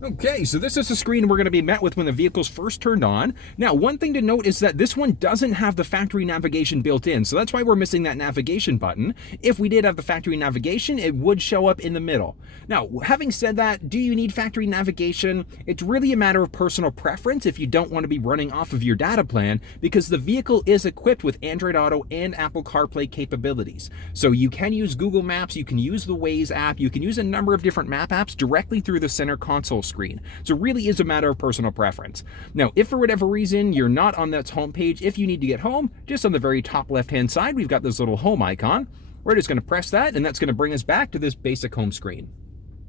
Okay, so this is the screen we're going to be met with when the vehicle's first turned on. Now, one thing to note is that this one doesn't have the factory navigation built in, so that's why we're missing that navigation button. If we did have the factory navigation, it would show up in the middle. Now, having said that, do you need factory navigation? It's really a matter of personal preference if you don't want to be running off of your data plan, because the vehicle is equipped with Android Auto and Apple CarPlay capabilities. So you can use Google Maps, you can use the Waze app, you can use a number of different map apps directly through the center console screen. So it really is a matter of personal preference. Now, if for whatever reason you're not on that home page, if you need to get home, just on the very top left-hand side, we've got this little home icon. We're just going to press that, and that's going to bring us back to this basic home screen.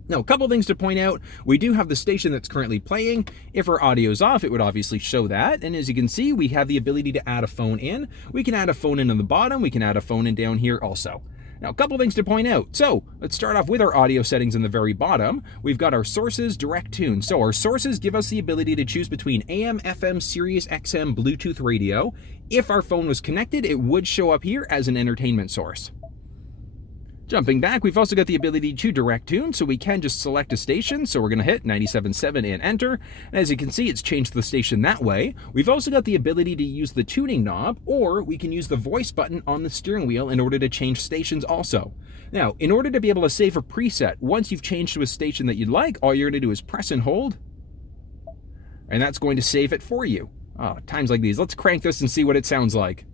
Now, a couple things to point out. We do have the station that's currently playing. If our audio's off, it would obviously show that. And as you can see, we have the ability to add a phone in. We can add a phone in on the bottom. We can add a phone in down here also. Now, a couple things to point out. So let's start off with our audio settings in the very bottom. We've got our sources, direct tune. So our sources give us the ability to choose between AM, FM, Sirius XM, Bluetooth radio. If our phone was connected, it would show up here as an entertainment source. Jumping back, we've also got the ability to direct tune, so we can just select a station. So we're going to hit 97.7 and enter. And as you can see, it's changed the station that way. We've also got the ability to use the tuning knob, or we can use the voice button on the steering wheel in order to change stations also. Now, in order to be able to save a preset, once you've changed to a station that you'd like, all you're going to do is press and hold, and that's going to save it for you. Oh, times like these. Let's crank this and see what it sounds like.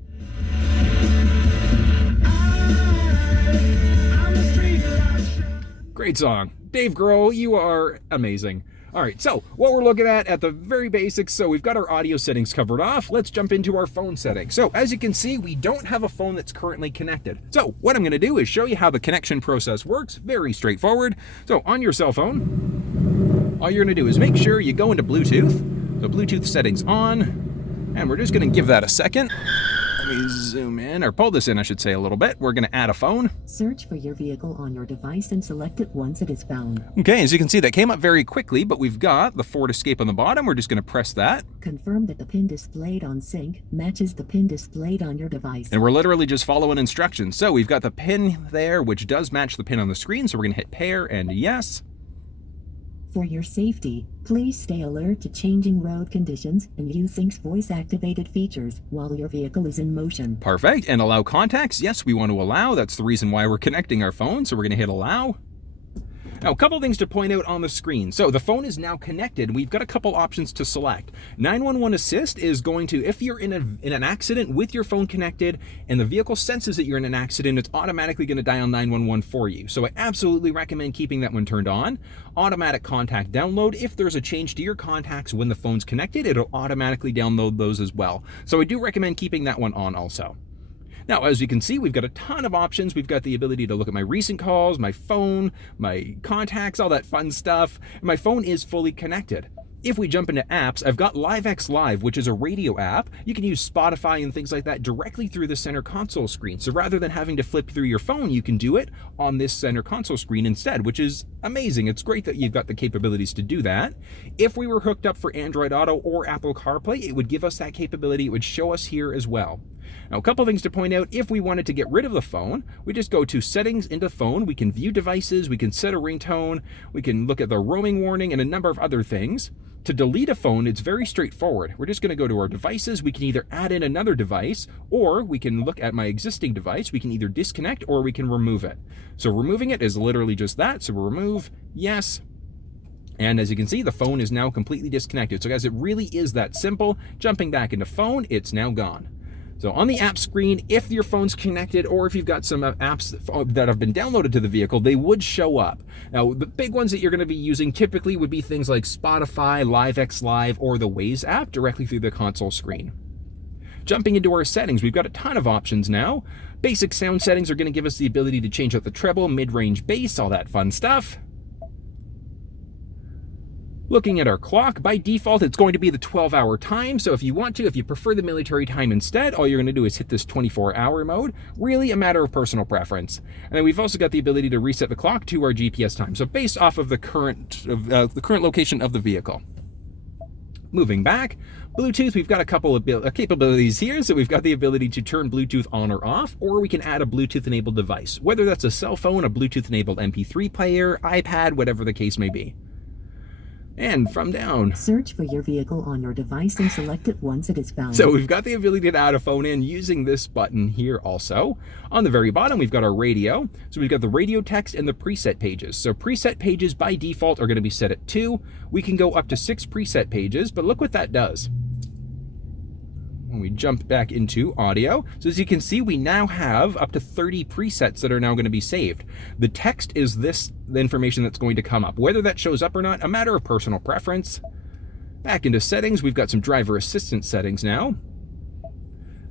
Great song. Dave Grohl, you are amazing. All right, so what we're looking at the very basics, so we've got our audio settings covered off. Let's jump into our phone settings. So as you can see, we don't have a phone that's currently connected. So what I'm going to do is show you how the connection process works. Very straightforward. So on your cell phone, all you're going to do is make sure you go into Bluetooth. So Bluetooth settings on, and we're just going to give that a second. Let me zoom in, or pull this in, I should say, a little bit. We're going to add a phone. Search for your vehicle on your device and select it once it is found. Okay, as you can see, that came up very quickly, but we've got the Ford Escape on the bottom. We're just going to press that. Confirm that the pin displayed on sync matches the pin displayed on your device. And we're literally just following instructions. So we've got the pin there, which does match the pin on the screen. So we're going to hit pair and yes. For your safety, please stay alert to changing road conditions and use Sync's voice-activated features while your vehicle is in motion. Perfect. And allow contacts. Yes, we want to allow. That's the reason why we're connecting our phone. So we're going to hit allow. Now, a couple things to point out on the screen. So the phone is now connected. We've got a couple options to select. 911 Assist is going to, if you're in an accident with your phone connected and the vehicle senses that you're in an accident, it's automatically going to dial 911 for you. So I absolutely recommend keeping that one turned on. Automatic contact download. If there's a change to your contacts when the phone's connected, it'll automatically download those as well. So I do recommend keeping that one on also. Now, as you can see, we've got a ton of options. We've got the ability to look at my recent calls, my phone, my contacts, all that fun stuff. My phone is fully connected. If we jump into apps, I've got LiveX Live, which is a radio app. You can use Spotify and things like that directly through the center console screen. So rather than having to flip through your phone, you can do it on this center console screen instead, which is amazing. It's great that you've got the capabilities to do that. If we were hooked up for Android Auto or Apple CarPlay, it would give us that capability. It would show us here as well. Now, a couple things to point out. If we wanted to get rid of the phone, we just go to settings into phone. We can view devices. We can set a ringtone. We can look at the roaming warning and a number of other things. To delete a phone, it's very straightforward. We're just going to go to our devices. We can either add in another device, or we can look at my existing device. We can either disconnect or we can remove it. So removing it is literally just that. So we'll remove, yes. And as you can see, the phone is now completely disconnected. So guys, it really is that simple. Jumping back into phone, it's now gone. So on the app screen, if your phone's connected or if you've got some apps that have been downloaded to the vehicle, they would show up. Now, the big ones that you're going to be using typically would be things like Spotify, LiveX Live, or the Waze app directly through the console screen. Jumping into our settings, we've got a ton of options now. Basic sound settings are going to give us the ability to change out the treble, mid-range bass, all that fun stuff. Looking at our clock, by default, it's going to be the 12-hour time. So if you want to, if you prefer the military time instead, all you're going to do is hit this 24-hour mode. Really a matter of personal preference. And then we've also got the ability to reset the clock to our GPS time. So based off of the current location of the vehicle. Moving back, Bluetooth, we've got a couple of capabilities here. So we've got the ability to turn Bluetooth on or off, or we can add a Bluetooth-enabled device, whether that's a cell phone, a Bluetooth-enabled MP3 player, iPad, whatever the case may be. And from down. Search for your vehicle on your device and select it once it is found. So we've got the ability to add a phone in using this button here also. On the very bottom, we've got our radio. So we've got the radio text and the preset pages. So preset pages by default are going to be set at 2. We can go up to 6 preset pages, but look what that does. When we jump back into audio, so as you can see, we now have up to 30 presets that are now going to be saved. The text is the information that's going to come up. Whether that shows up or not, a matter of personal preference. Back into settings, we've got some driver assistance settings now.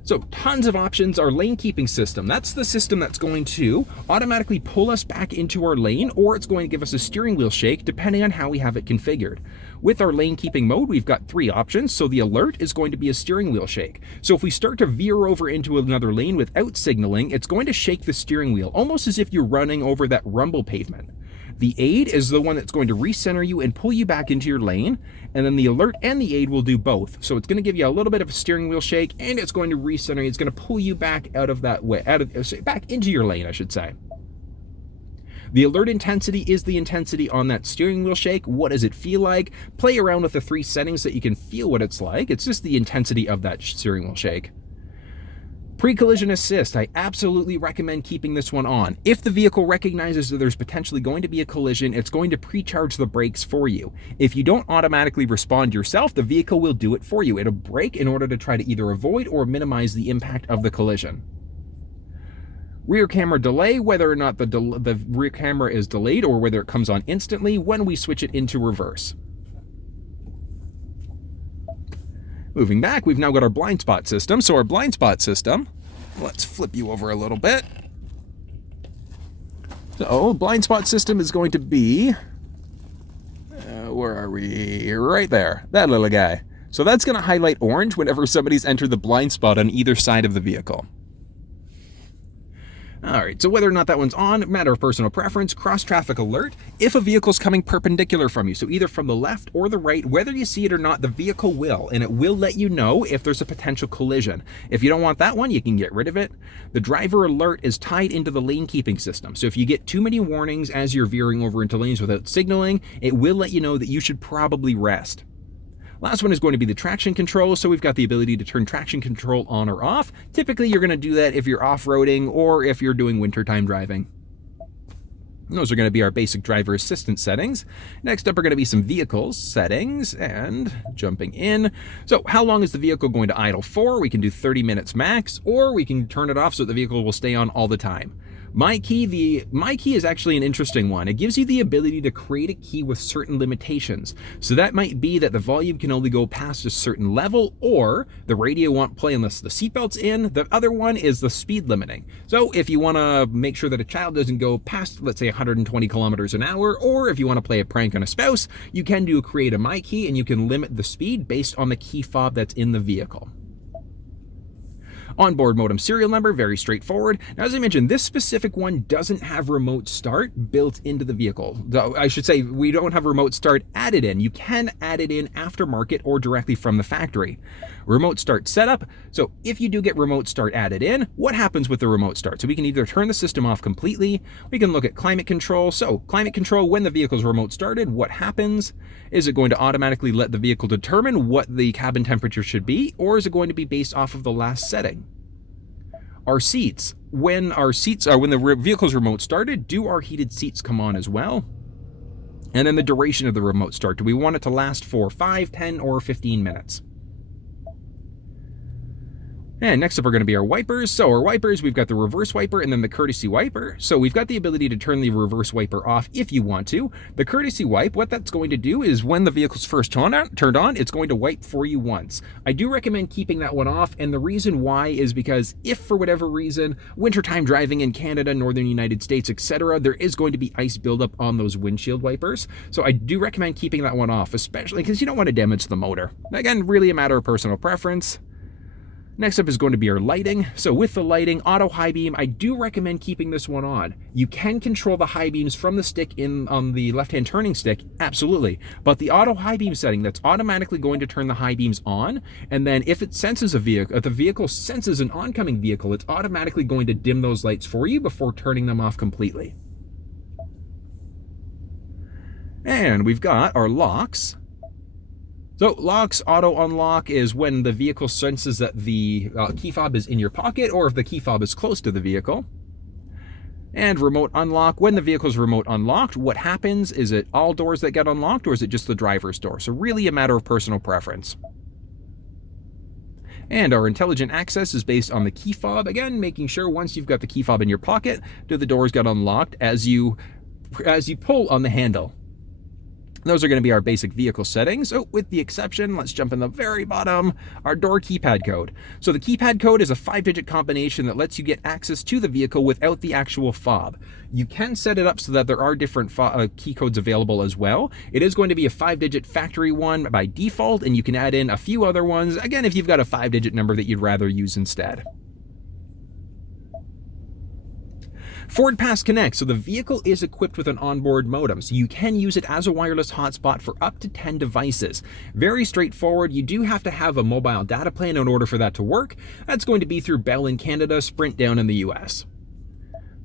So tons of options. Our lane keeping system, that's the system that's going to automatically pull us back into our lane, or it's going to give us a steering wheel shake depending on how we have it configured. With our lane keeping mode, we've got 3 options. So the alert is going to be a steering wheel shake. So if we start to veer over into another lane without signaling, it's going to shake the steering wheel, almost as if you're running over that rumble pavement. The aid is the one that's going to recenter you and pull you back into your lane, and then the alert and the aid will do both. So it's going to give you a little bit of a steering wheel shake, and it's going to recenter you. It's going to pull you back out of that way, back into your lane, I should say. The alert intensity is the intensity on that steering wheel shake. What does it feel like? Play around with the 3 settings so that you can feel what it's like. It's just the intensity of that steering wheel shake. Pre-collision assist, I absolutely recommend keeping this one on. If the vehicle recognizes that there's potentially going to be a collision, it's going to pre-charge the brakes for you. If you don't automatically respond yourself, the vehicle will do it for you. It'll brake in order to try to either avoid or minimize the impact of the collision. Rear camera delay, whether or not the rear camera is delayed or whether it comes on instantly when we switch it into reverse. Moving back, we've now got our blind spot system. So our blind spot system, let's flip you over a little bit. So blind spot system is going to be, where are we? Right there, that little guy. So that's going to highlight orange whenever somebody's entered the blind spot on either side of the vehicle. All right, so whether or not that one's on, matter of personal preference. Cross traffic alert, if a vehicle's coming perpendicular from you, so either from the left or the right, whether you see it or not, the vehicle will, and it will let you know if there's a potential collision. If you don't want that one, you can get rid of it. The driver alert is tied into the lane keeping system, so if you get too many warnings as you're veering over into lanes without signaling, it will let you know that you should probably rest. Last one is going to be the traction control. So we've got the ability to turn traction control on or off. Typically, you're going to do that if you're off-roading or if you're doing wintertime driving. Those are going to be our basic driver assistance settings. Next up are going to be some vehicles settings and jumping in. So how long is the vehicle going to idle for? We can do 30 minutes max, or we can turn it off so the vehicle will stay on all the time. My key is actually an interesting one. It gives you the ability to create a key with certain limitations. So that might be that the volume can only go past a certain level, or the radio won't play unless the seatbelt's in. The other one is the speed limiting. So if you want to make sure that a child doesn't go past, let's say, 120 kilometers an hour, or if you want to play a prank on a spouse, you can create a My Key, and you can limit the speed based on the key fob that's in the vehicle. Onboard modem serial number, very straightforward. Now, as I mentioned, this specific one doesn't have remote start built into the vehicle. I should say we don't have remote start added in. You can add it in aftermarket or directly from the factory. Remote start setup. So if you do get remote start added in, what happens with the remote start? So we can either turn the system off completely. We can look at climate control. So climate control, when the vehicle's remote started, what happens? Is it going to automatically let the vehicle determine what the cabin temperature should be, or is it going to be based off of the last setting? Our seats, when the vehicle's remote started, do our heated seats come on as well? And then the duration of the remote start. Do we want it to last for 5, 10, or 15 minutes? And next up are going to be our wipers. So our wipers, we've got the reverse wiper and then the courtesy wiper. So we've got the ability to turn the reverse wiper off if you want to. The courtesy wipe, what that's going to do is when the vehicle's first turned on, it's going to wipe for you once. I do recommend keeping that one off, and the reason why is because if for whatever reason, wintertime driving in Canada, northern United States, etc., there is going to be ice buildup on those windshield wipers. So I do recommend keeping that one off, especially because you don't want to damage the motor. Again, really a matter of personal preference. Next up is going to be our lighting. So with the lighting, auto high beam, I do recommend keeping this one on. You can control the high beams from the stick on the left-hand turning stick, absolutely. But the auto high beam setting, that's automatically going to turn the high beams on. And then if it senses a vehicle, if the vehicle senses an oncoming vehicle, it's automatically going to dim those lights for you before turning them off completely. And we've got our locks. So locks auto unlock is when the vehicle senses that the key fob is in your pocket or if the key fob is close to the vehicle. And remote unlock, when the vehicle's remote unlocked, what happens? Is it all doors that get unlocked or is it just the driver's door? So really a matter of personal preference. And our intelligent access is based on the key fob. Again, making sure once you've got the key fob in your pocket, do the doors get unlocked as you pull on the handle. Those are going to be our basic vehicle settings. So with the exception, let's jump in the very bottom, our door keypad code. So the keypad code is a 5-digit combination that lets you get access to the vehicle without the actual fob. You can set it up so that there are different key codes available as well. It is going to be a 5-digit factory one by default, and you can add in a few other ones, again, if you've got a 5-digit number that you'd rather use instead. Forward Pass Connect. So the vehicle is equipped with an onboard modem, so you can use it as a wireless hotspot for up to 10 devices. Very straightforward. You do have to have a mobile data plan in order for that to work. That's going to be through Bell in Canada, Sprint down in the US.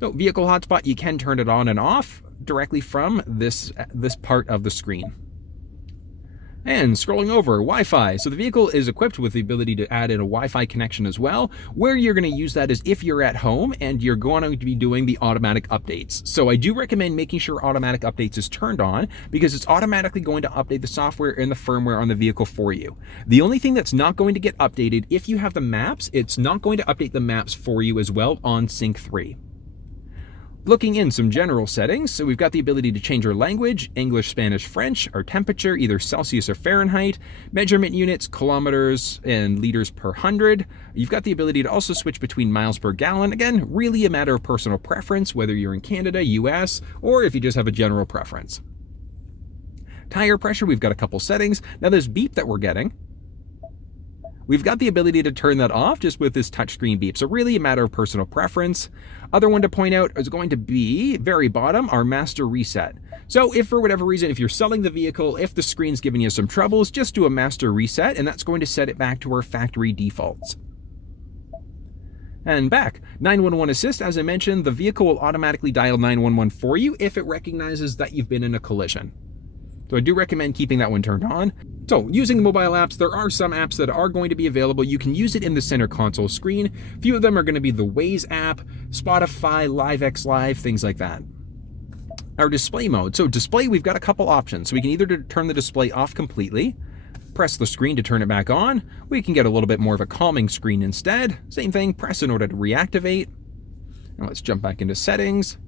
So vehicle hotspot, you can turn it on and off directly from this part of the screen. And scrolling over, Wi-Fi. So the vehicle is equipped with the ability to add in a Wi-Fi connection as well. Where you're going to use that is if you're at home and you're going to be doing the automatic updates. So I do recommend making sure automatic updates is turned on because it's automatically going to update the software and the firmware on the vehicle for you. The only thing that's not going to get updated, if you have the maps, it's not going to update the maps for you as well on Sync 3. Looking in some general settings, so we've got the ability to change our language, English, Spanish, French, our temperature, either Celsius or Fahrenheit, measurement units, kilometers, and liters per 100. You've got the ability to also switch between miles per gallon. Again, really a matter of personal preference, whether you're in Canada, US, or if you just have a general preference. Tire pressure, we've got a couple settings. Now this beep that we're getting, we've got the ability to turn that off just with this touchscreen beep. So really a matter of personal preference. Other one to point out is going to be, very bottom, our master reset. So if for whatever reason, if you're selling the vehicle, if the screen's giving you some troubles, just do a master reset and that's going to set it back to our factory defaults. And back, 911 assist, as I mentioned, the vehicle will automatically dial 911 for you if it recognizes that you've been in a collision. So I do recommend keeping that one turned on. So using mobile apps, there are some apps that are going to be available. You can use it in the center console screen. A few of them are going to be the Waze app, Spotify, LiveX Live, things like that. Our display mode. So display, we've got a couple options. So we can either turn the display off completely, press the screen to turn it back on. We can get a little bit more of a calming screen instead. Same thing, press in order to reactivate. Now let's jump back into settings.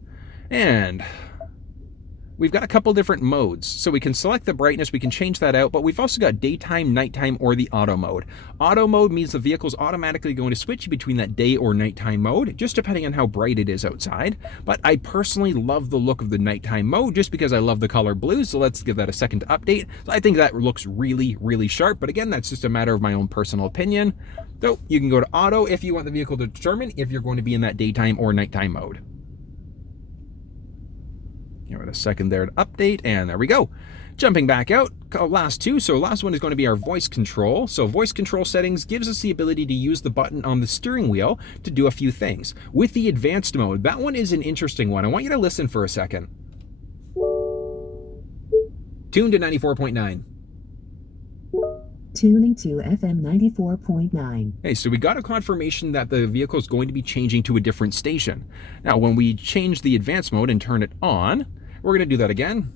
And we've got a couple different modes. So we can select the brightness, we can change that out, but we've also got daytime, nighttime, or the auto mode. Auto mode means the vehicle's automatically going to switch between that day or nighttime mode, just depending on how bright it is outside. But I personally love the look of the nighttime mode just because I love the color blue, so let's give that a second to update. So I think that looks really, really sharp, but again, that's just a matter of my own personal opinion. So you can go to auto if you want the vehicle to determine if you're going to be in that daytime or nighttime mode. Give it a second there to update, and there we go. Jumping back out, last two. So last one is going to be our voice control. So voice control settings gives us the ability to use the button on the steering wheel to do a few things. With the advanced mode, that one is an interesting one. I want you to listen for a second. Tune to 94.9. Tuning to FM 94.9. Okay, so we got a confirmation that the vehicle is going to be changing to a different station. Now, when we change the advanced mode and turn it on, we're going to do that again.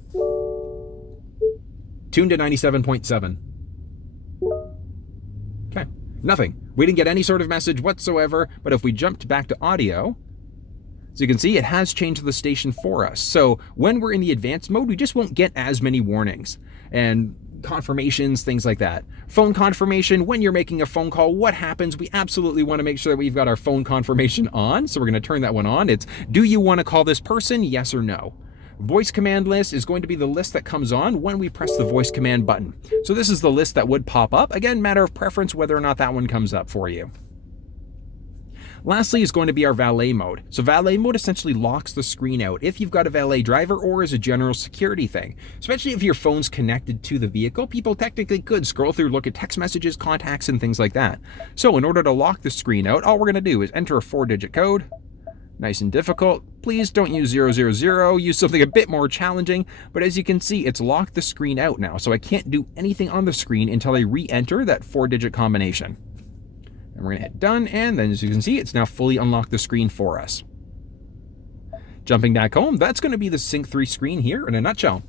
Tune to 97.7. Okay, nothing. We didn't get any sort of message whatsoever, but if we jumped back to audio, so you can see it has changed the station for us. So when we're in the advanced mode, we just won't get as many warnings and confirmations, things like that. Phone confirmation, when you're making a phone call, what happens? We absolutely want to make sure that we've got our phone confirmation on. So we're going to turn that one on. It's, do you want to call this person? Yes or no. Voice command list is going to be the list that comes on when we press the voice command button. So this is the list that would pop up. Again, matter of preference whether or not that one comes up for you. Lastly is going to be our valet mode. So valet mode essentially locks the screen out if you've got a valet driver or as a general security thing. Especially if your phone's connected to the vehicle, people technically could scroll through, look at text messages, contacts, and things like that. So in order to lock the screen out, all we're going to do is enter a 4-digit code, Nice and difficult. Please don't use 000, use something a bit more challenging, but as you can see, it's locked the screen out now, so I can't do anything on the screen until I re-enter that 4-digit combination. And we're gonna hit done, and then as you can see, it's now fully unlocked the screen for us. Jumping back home, that's gonna be the Sync 3 screen here in a nutshell.